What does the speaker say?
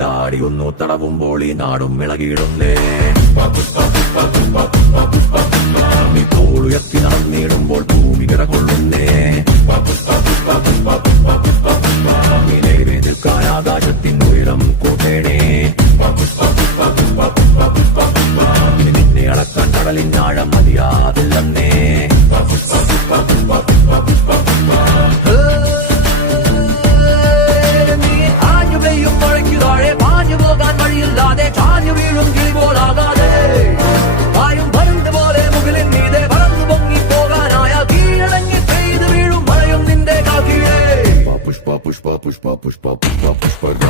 താടിയൊന്നു തടവുമ്പോൾ ഈ നാടും ഇളകിയിടുന്നേ. തോൾ ഉയർത്തി നടന്നിടുമ്പോൾ ഭൂമി വിറകൊള്ളുന്നേ. നിൽക്കാൻ ആകാശത്തിൻ ഉയരം കൂട്ടേണേ. നിന്നെ അളക്കാൻ കടലിനാഴം മതിയാതില്ലെന്നേ. Pushpa, pushpa, pushpa, pushpa, pushpa, pushpa.